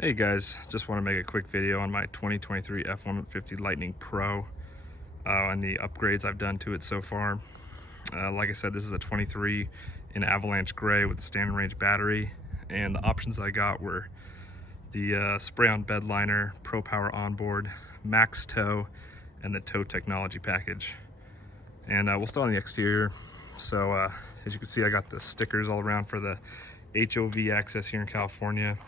Hey guys, just want to make a quick video on my 2023 F150 Lightning Pro and the upgrades I've done to it so far. Like I said, this is a 23 in Avalanche Gray with a standard range battery, and the options I got were the spray-on bed liner, Pro Power onboard, Max Tow, and the Tow Technology package. And we'll start on the exterior. So as you can see, I got the stickers all around for the HOV access here in California.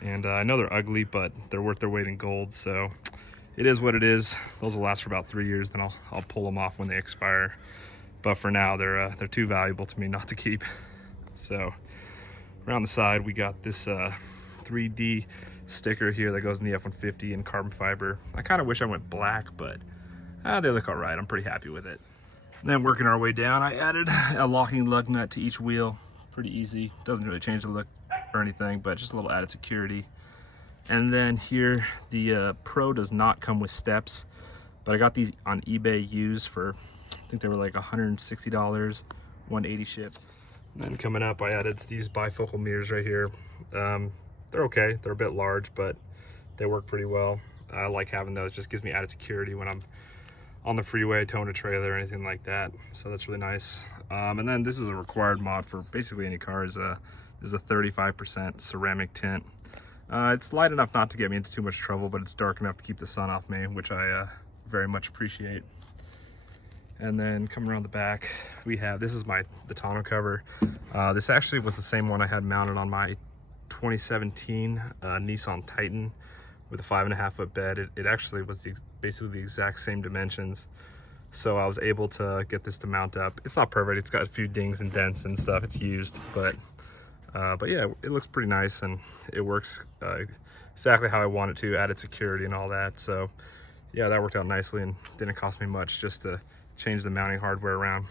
And I know they're ugly, but they're worth their weight in gold, so it is what it is. Those will last for about 3 years, then I'll pull them off when they expire. But for now, they're too valuable to me not to keep. So around the side, we got this 3D sticker here that goes in the F150 in carbon fiber. I kind of wish I went black, but they look all right. I'm pretty happy with it. And then working our way down, I added a locking lug nut to each wheel. Pretty easy. Doesn't really change the look or anything, but just a little added security. And then here, the Pro does not come with steps, but I got these on eBay used for, I think they were like $160, 180 shipped. And then coming up, I added these bifocal mirrors right here. They're okay. They're a bit large, but they work pretty well. I like having those. Just gives me added security when I'm on the freeway, towing a trailer or anything like that. So that's really nice. And then this is a required mod for basically any car. This is a 35% ceramic tint. It's light enough not to get me into too much trouble, but it's dark enough to keep the sun off me, which I very much appreciate. And then coming around the back, we have, this is the tonneau cover. This actually was the same one I had mounted on my 2017 Nissan Titan with a 5.5 foot bed. It actually was basically the exact same dimensions. So I was able to get this to mount up. It's not perfect. It's got a few dings and dents and stuff. It's used, but yeah, it looks pretty nice and it works exactly how I want it to, added security and all that. So yeah, that worked out nicely and didn't cost me much just to change the mounting hardware around.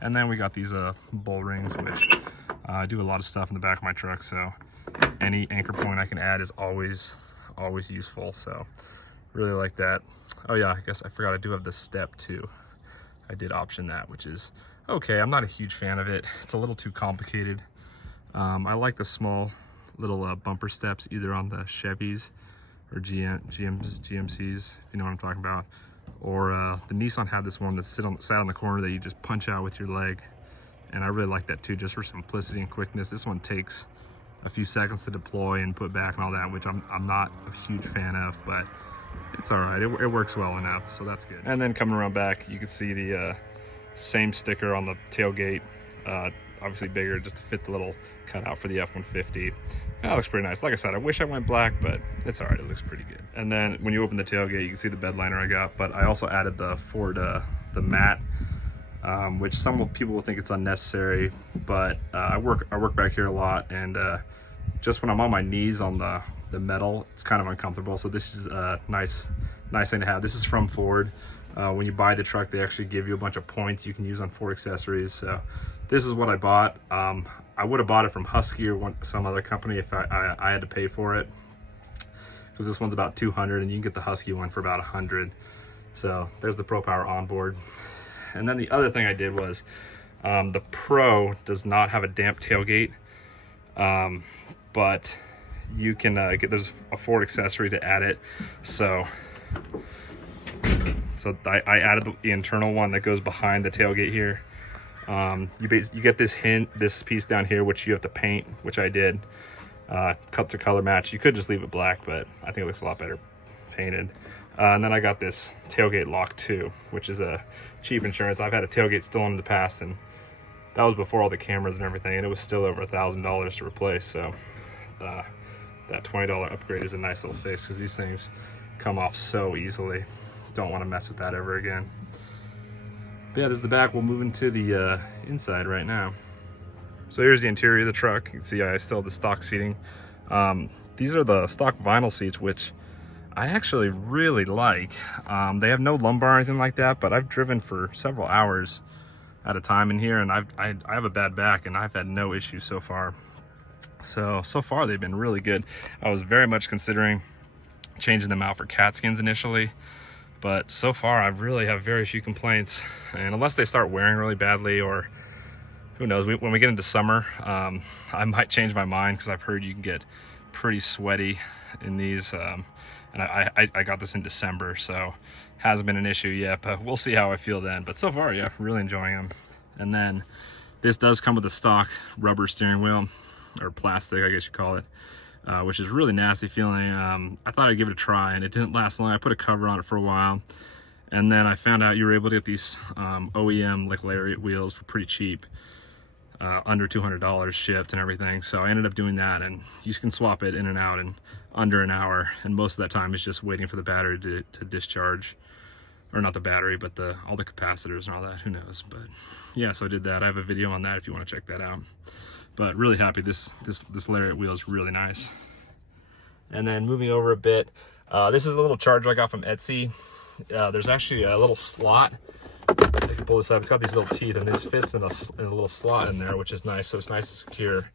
And then we got these bull rings, which I do a lot of stuff in the back of my truck, so any anchor point I can add is always useful. So really like that. Oh yeah, I guess I forgot I do have the step too. I did option that, which is okay. I'm not a huge fan of it. It's a little too complicated. I like the small little bumper steps, either on the Chevys or GMCs, if you know what I'm talking about. Or the Nissan had this one that sat on the corner that you just punch out with your leg. And I really like that too, just for simplicity and quickness. This one takes a few seconds to deploy and put back and all that, which I'm not a huge fan of, but it's all right. It works well enough, so that's good. And then coming around back, you can see the same sticker on the tailgate, obviously bigger just to fit the little cutout for the F150. That looks pretty nice. Like I said, I wish I went black, but it's all right. It looks pretty good. And then when you open the tailgate, you can see the bed liner I got, but I also added the Ford, the mat, which some people will think it's unnecessary, but I work back here a lot, and just when I'm on my knees on the metal, it's kind of uncomfortable. So this is a nice thing to have. This is from Ford. When you buy the truck, they actually give you a bunch of points you can use on Ford accessories. So this is what I bought. I would have bought it from Husky or some other company if I had to pay for it, because this one's about 200 and you can get the Husky one for about 100. So there's the Pro Power onboard. And then the other thing I did was the Pro does not have a damp tailgate, but you can there's a Ford accessory to add it. So I added the internal one that goes behind the tailgate here. You get this piece down here, which you have to paint, which I did, cut to color match. You could just leave it black, but I think it looks a lot better painted. And then I got this tailgate lock too, which is a cheap insurance. I've had a tailgate stolen in the past, and that was before all the cameras and everything, and it was still over $1,000 to replace. So that $20 upgrade is a nice little fix, because these things come off so easily. Don't want to mess with that ever again. But yeah, this is the back. We'll move into the inside right now. So here's the interior of the truck. You can see I still have the stock seating. These are the stock vinyl seats, which I actually really like. They have no lumbar or anything like that, but I've driven for several hours at a time in here, and I have a bad back, and I've had no issues so far. So far they've been really good. I was very much considering changing them out for cat skins initially, but so far I really have very few complaints. And unless they start wearing really badly, or who knows, when we get into summer, I might change my mind, because I've heard you can get pretty sweaty in these, and I got this in December, so hasn't been an issue yet, but we'll see how I feel then. But so far, yeah, really enjoying them. And then this does come with a stock rubber steering wheel, or plastic, I guess you call it, which is really nasty feeling. I thought I'd give it a try, and it didn't last long. I put a cover on it for a while, and then I found out you were able to get these OEM like lariat wheels for pretty cheap, under $200 shipped and everything. So I ended up doing that, and you can swap it in and out in under an hour, and most of that time is just waiting for the battery to discharge. Or not the battery, but all the capacitors and all that, who knows. But yeah, so I did that. I have a video on that if you want to check that out. But really happy, this lariat wheel is really nice. And then moving over a bit, this is a little charger I got from Etsy. There's actually a little slot. I can pull this up. It's got these little teeth, and this fits in a little slot in there, which is nice. So it's nice and secure,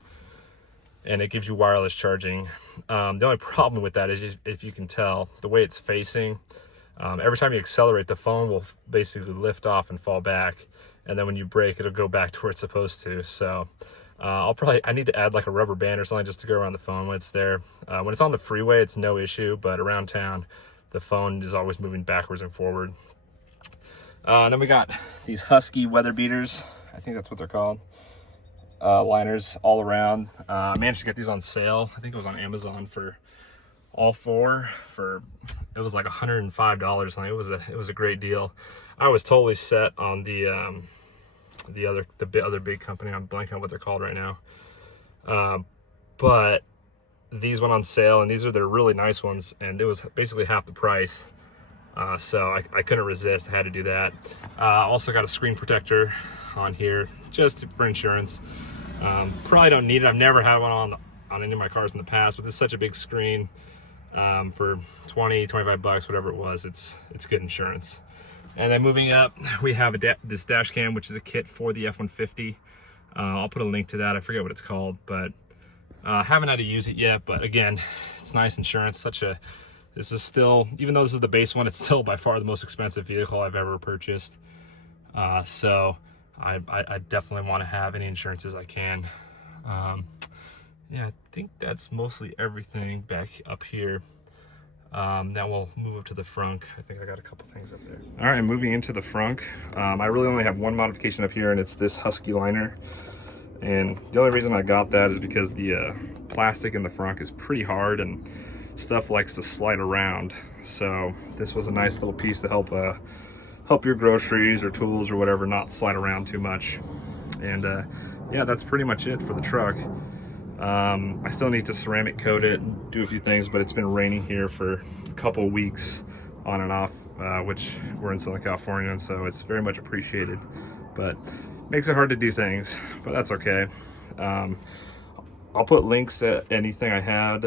and it gives you wireless charging. The only problem with that is, if you can tell, the way it's facing, every time you accelerate, the phone will basically lift off and fall back, and then when you brake, it'll go back to where it's supposed to. So I need to add like a rubber band or something just to go around the phone when it's there. When it's on the freeway, it's no issue, but around town, the phone is always moving backwards and forward. And then we got these Husky weather beaters. I think that's what they're called. Liners all around. I managed to get these on sale. I think it was on Amazon for all four for, it was like $105. It was a great deal. I was totally set on the other big company. I'm blanking on what they're called right now. But these went on sale, and these are the really nice ones, and it was basically half the price. So I couldn't resist. I had to do that. Also got a screen protector on here just for insurance. Probably don't need it. I've never had one on any of my cars in the past, but this is such a big screen. For 20, 25 bucks, whatever it was, it's good insurance. And then moving up, we have this dash cam, which is a kit for the F150. I'll put a link to that. I forget what it's called, but haven't had to use it yet. But again, it's nice insurance. This is still, even though this is the base one, it's still by far the most expensive vehicle I've ever purchased. So I definitely want to have any insurances I can. Yeah, I think that's mostly everything back up here. Now we'll move up to the Frunk. I think I got a couple things up there. All right, moving into the Frunk. I really only have one modification up here, and it's this Husky liner. And the only reason I got that is because the plastic in the Frunk is pretty hard, and stuff likes to slide around. So this was a nice little piece to help your groceries or tools or whatever not slide around too much. And yeah, that's pretty much it for the truck. I still need to ceramic coat it and do a few things, but it's been raining here for a couple weeks on and off, which we're in Southern California, and so it's very much appreciated, but makes it hard to do things, but that's okay. I'll put links to anything I have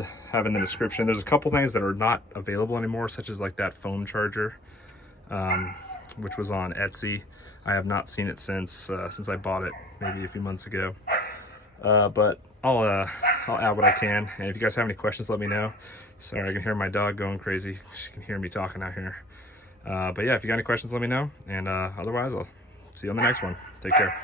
in the description. There's a couple things that are not available anymore, such as like that phone charger, which was on Etsy. I have not seen it since I bought it maybe a few months ago. But I'll add what I can, and if you guys have any questions, let me know. Sorry, I can hear my dog going crazy. She can hear me talking out here. But yeah, if you got any questions, let me know, and otherwise I'll see you on the next one. Take care.